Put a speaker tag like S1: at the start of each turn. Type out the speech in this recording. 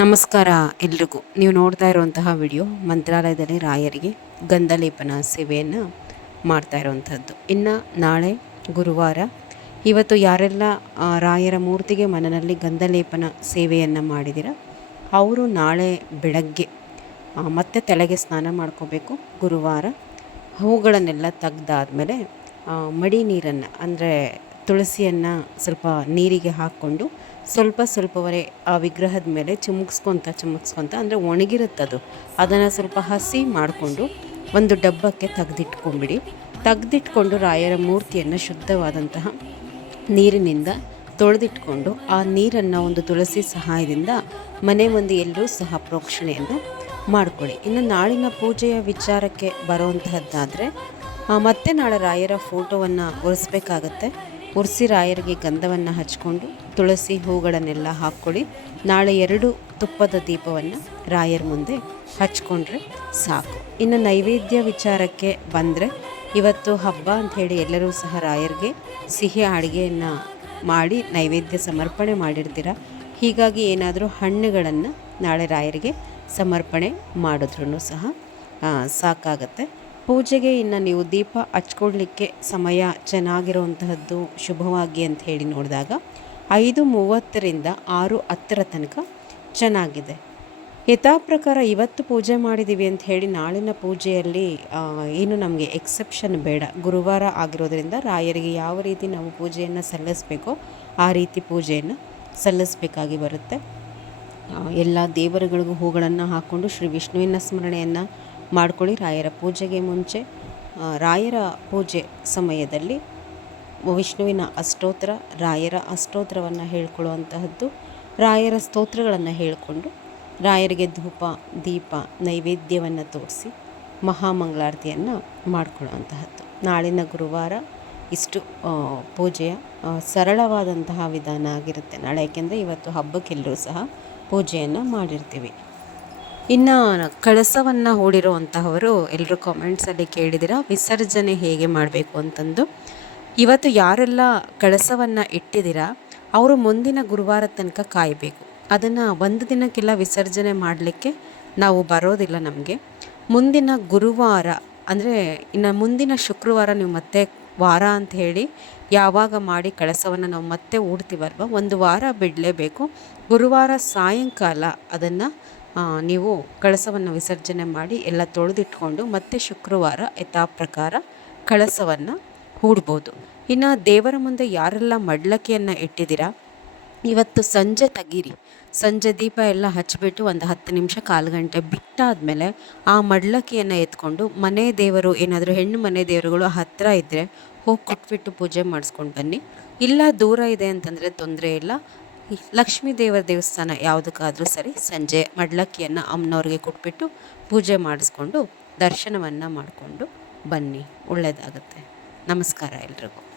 S1: ನಮಸ್ಕಾರ ಎಲ್ರಿಗೂ. ನೀವು ನೋಡ್ತಾ ಇರುವಂತಹ ವಿಡಿಯೋ ಮಂತ್ರಾಲಯದಲ್ಲಿ ರಾಯರಿಗೆ ಗಂಧಲೇಪನ ಸೇವೆಯನ್ನು ಮಾಡ್ತಾ ಇರುವಂಥದ್ದು ಇನ್ನು ನಾಳೆ ಗುರುವಾರ ಇವತ್ತು ಯಾರೆಲ್ಲ ರಾಯರ ಮೂರ್ತಿಗೆ ಮನನಲ್ಲಿ ಗಂಧಲೇಪನ ಸೇವೆಯನ್ನು ಮಾಡಿದಿರ, ಅವರು ನಾಳೆ ಬೆಳಗ್ಗೆ ಮತ್ತೆ ತಲೆಗೆ ಸ್ನಾನ ಮಾಡ್ಕೋಬೇಕು ಗುರುವಾರ. ಹೂಗಳನ್ನೆಲ್ಲ ತೆಗ್ದಾದಮೇಲೆ ಮಡಿ ನೀರನ್ನು, ಅಂದರೆ ತುಳಸಿಯನ್ನು ಸ್ವಲ್ಪ ನೀರಿಗೆ ಹಾಕ್ಕೊಂಡು ಸ್ವಲ್ಪ ಸ್ವಲ್ಪವರೆ ಆ ವಿಗ್ರಹದ ಮೇಲೆ ಚಿಮುಕ್ಸ್ಕೊತ ಚಿಮುಕ್ಸ್ಕೊತ, ಅಂದರೆ ಒಣಗಿರುತ್ತದು ಅದನ್ನು ಸ್ವಲ್ಪ ಹಸಿ ಮಾಡಿಕೊಂಡು ಒಂದು ಡಬ್ಬಕ್ಕೆ ತೆಗೆದಿಟ್ಕೊಂಬಿಡಿ. ತೆಗೆದಿಟ್ಕೊಂಡು ರಾಯರ ಮೂರ್ತಿಯನ್ನು ಶುದ್ಧವಾದಂತಹ ನೀರಿನಿಂದ ತೊಳೆದಿಟ್ಕೊಂಡು ಆ ನೀರನ್ನು ಒಂದು ತುಳಸಿ ಸಹಾಯದಿಂದ ಮನೆ ಮುಂದೆ ಎಲ್ಲರೂ ಸಹ ಪ್ರೋಕ್ಷಣೆಯನ್ನು ಮಾಡಿಕೊಳ್ಳಿ. ಇನ್ನು ನಾಳಿನ ಪೂಜೆಯ ವಿಚಾರಕ್ಕೆ ಬರುವಂತಹದ್ದಾದರೆ ಮತ್ತೆ ನಾಳೆ ರಾಯರ ಫೋಟೋವನ್ನು ಒರೆಸ್ಬೇಕಾಗತ್ತೆ. ಒರೆಸಿ ರಾಯರಿಗೆ ಗಂಧವನ್ನು ಹಚ್ಕೊಂಡು ತುಳಸಿ ಹೂಗಳನ್ನೆಲ್ಲ ಹಾಕ್ಕೊಳ್ಳಿ. ನಾಳೆ ಎರಡು ತುಪ್ಪದ ದೀಪವನ್ನು ರಾಯರ ಮುಂದೆ ಹಚ್ಕೊಂಡ್ರೆ ಸಾಕು. ಇನ್ನು ನೈವೇದ್ಯ ವಿಚಾರಕ್ಕೆ ಬಂದರೆ ಇವತ್ತು ಹಬ್ಬ ಅಂತ ಹೇಳಿ ಎಲ್ಲರೂ ಸಹ ರಾಯರಿಗೆ ಸಿಹಿ ಅಡುಗೆಯನ್ನು ಮಾಡಿ ನೈವೇದ್ಯ ಸಮರ್ಪಣೆ ಮಾಡಿರ್ತೀರ? ಹೀಗಾಗಿ ಏನಾದರೂ ಹಣ್ಣುಗಳನ್ನು ನಾಳೆ ರಾಯರಿಗೆ ಸಮರ್ಪಣೆ ಮಾಡಿದ್ರೂ ಸಹ ಸಾಕಾಗತ್ತೆ. ಪೂಜೆಗೆ ಇನ್ನು ನೀವು ದೀಪ ಹಚ್ಕೊಡ್ಲಿಕ್ಕೆ ಸಮಯ ಚೆನ್ನಾಗಿರುವಂತಹದ್ದು ಶುಭವಾಗಿ ಅಂತ ಹೇಳಿ ನೋಡಿದಾಗ ಐದು ಮೂವತ್ತರಿಂದ ಆರು ಹತ್ತರ ತನಕ ಚೆನ್ನಾಗಿದೆ. ಯಥಾ ಪ್ರಕಾರ ಇವತ್ತು ಪೂಜೆ ಮಾಡಿದ್ದೀವಿ ಅಂತ ಹೇಳಿ ನಾಳಿನ ಪೂಜೆಯಲ್ಲಿ ಏನು ನಮಗೆ ಎಕ್ಸೆಪ್ಷನ್ ಬೇಡ. ಗುರುವಾರ ಆಗಿರೋದರಿಂದ ರಾಯರಿಗೆ ಯಾವ ರೀತಿ ನಾವು ಪೂಜೆಯನ್ನು ಸಲ್ಲಿಸಬೇಕೋ ಆ ರೀತಿ ಪೂಜೆಯನ್ನು ಸಲ್ಲಿಸಬೇಕಾಗಿ ಬರುತ್ತೆ. ಎಲ್ಲ ದೇವರುಗಳಿಗೂ ಹೂಗಳನ್ನು ಹಾಕ್ಕೊಂಡು ಶ್ರೀ ವಿಷ್ಣುವಿನ ಸ್ಮರಣೆಯನ್ನು ಮಾಡ್ಕೊಳ್ಳಿ. ರಾಯರ ಪೂಜೆಗೆ ಮುಂಚೆ ರಾಯರ ಪೂಜೆ ಸಮಯದಲ್ಲಿ ವಿಷ್ಣುವಿನ ಅಷ್ಟೋತ್ರ, ರಾಯರ ಅಷ್ಟೋತ್ರವನ್ನು ಹೇಳ್ಕೊಳ್ಳುವಂತಹದ್ದು, ರಾಯರ ಸ್ತೋತ್ರಗಳನ್ನು ಹೇಳಿಕೊಂಡು, ರಾಯರಿಗೆ ಧೂಪ, ದೀಪ, ನೈವೇದ್ಯವನ್ನು ತೋರಿಸಿ ಮಹಾಮಂಗಳಾರತಿಯನ್ನು ಮಾಡಿಕೊಳ್ಳುವಂತಹದ್ದು. ನಾಳಿನ ಗುರುವಾರ ಇಷ್ಟು ಪೂಜೆಯ ಸರಳವಾದಂತಹ ವಿಧಾನ ಆಗಿರುತ್ತೆ ನಾಳೆ. ಯಾಕೆಂದರೆ ಇವತ್ತು ಹಬ್ಬಕ್ಕೆಲ್ಲರೂ ಸಹ ಪೂಜೆಯನ್ನು ಮಾಡಿರ್ತೀವಿ. ಇನ್ನು ಕಳಸವನ್ನು ಹೂಡಿರುವಂತಹವರು ಎಲ್ಲರೂ ಕಾಮೆಂಟ್ಸಲ್ಲಿ ಕೇಳಿದಿರ, ವಿಸರ್ಜನೆ ಹೇಗೆ ಮಾಡಬೇಕು ಅಂತಂದು. ಇವತ್ತು ಯಾರೆಲ್ಲ ಕಳಸವನ್ನು ಇಟ್ಟಿದ್ದೀರಾ ಅವರು ಮುಂದಿನ ಗುರುವಾರ ತನಕ ಕಾಯಬೇಕು. ಅದನ್ನು ಒಂದು ದಿನಕ್ಕೆಲ್ಲ ವಿಸರ್ಜನೆ ಮಾಡಲಿಕ್ಕೆ ನಾವು ಬರೋದಿಲ್ಲ ನಮಗೆ. ಮುಂದಿನ ಗುರುವಾರ, ಅಂದರೆ ಇನ್ನು ಮುಂದಿನ ಶುಕ್ರವಾರ ನೀವು ಮತ್ತೆ ವಾರ ಅಂತ ಹೇಳಿ ಯಾವಾಗ ಮಾಡಿ ಕಳಸವನ್ನು ನಾವು ಮತ್ತೆ ಊಡ್ತೀವಲ್ವ ಒಂದು ವಾರ ಬಿಡಲೇಬೇಕು. ಗುರುವಾರ ಸಾಯಂಕಾಲ ಅದನ್ನು ನೀವು ಕಳಸವನ್ನು ವಿಸರ್ಜನೆ ಮಾಡಿ ಎಲ್ಲ ತೊಳೆದಿಟ್ಕೊಂಡು ಮತ್ತೆ ಶುಕ್ರವಾರ ಯಥಾ ಪ್ರಕಾರ ಕಳಸವನ್ನು ಹೂಡ್ಬೋದು. ಇನ್ನು ದೇವರ ಮುಂದೆ ಯಾರೆಲ್ಲ ಮಡ್ಲಕ್ಕಿಯನ್ನು ಇಟ್ಟಿದ್ದೀರಾ? ಇವತ್ತು ಸಂಜೆ ತೆಗೀರಿ. ಸಂಜೆ ದೀಪ ಎಲ್ಲ ಹಚ್ಚಿಬಿಟ್ಟು ಒಂದು ಹತ್ತು ನಿಮಿಷ ಕಾಲು ಗಂಟೆ ಬಿಟ್ಟಾದಮೇಲೆ ಆ ಮಡ್ಲಕ್ಕಿಯನ್ನು ಎತ್ಕೊಂಡು ಮನೆ ದೇವರು, ಏನಾದರೂ ಹೆಣ್ಣು ಮನೆ ದೇವರುಗಳು ಹತ್ತಿರ ಇದ್ದರೆ ಹೋಗಿ ಕೊಟ್ಬಿಟ್ಟು ಪೂಜೆ ಮಾಡಿಸ್ಕೊಂಡು ಬನ್ನಿ. ಇಲ್ಲ ದೂರ ಇದೆ ಅಂತಂದರೆ ತೊಂದರೆ ಇಲ್ಲ. ಲಕ್ಷ್ಮೀ ದೇವರ ದೇವಸ್ಥಾನ ಯಾವುದಕ್ಕಾದರೂ ಸರಿ ಸಂಜೆ ಮಡ್ಲಕ್ಕಿಯನ್ನು ಅಮ್ಮನವ್ರಿಗೆ ಕೊಟ್ಬಿಟ್ಟು ಪೂಜೆ ಮಾಡಿಸ್ಕೊಂಡು ದರ್ಶನವನ್ನು ಮಾಡಿಕೊಂಡು ಬನ್ನಿ. ಒಳ್ಳೆಯದಾಗುತ್ತೆ ನಮಸ್ಕಾರ ಎಲ್ರಿಗೂ.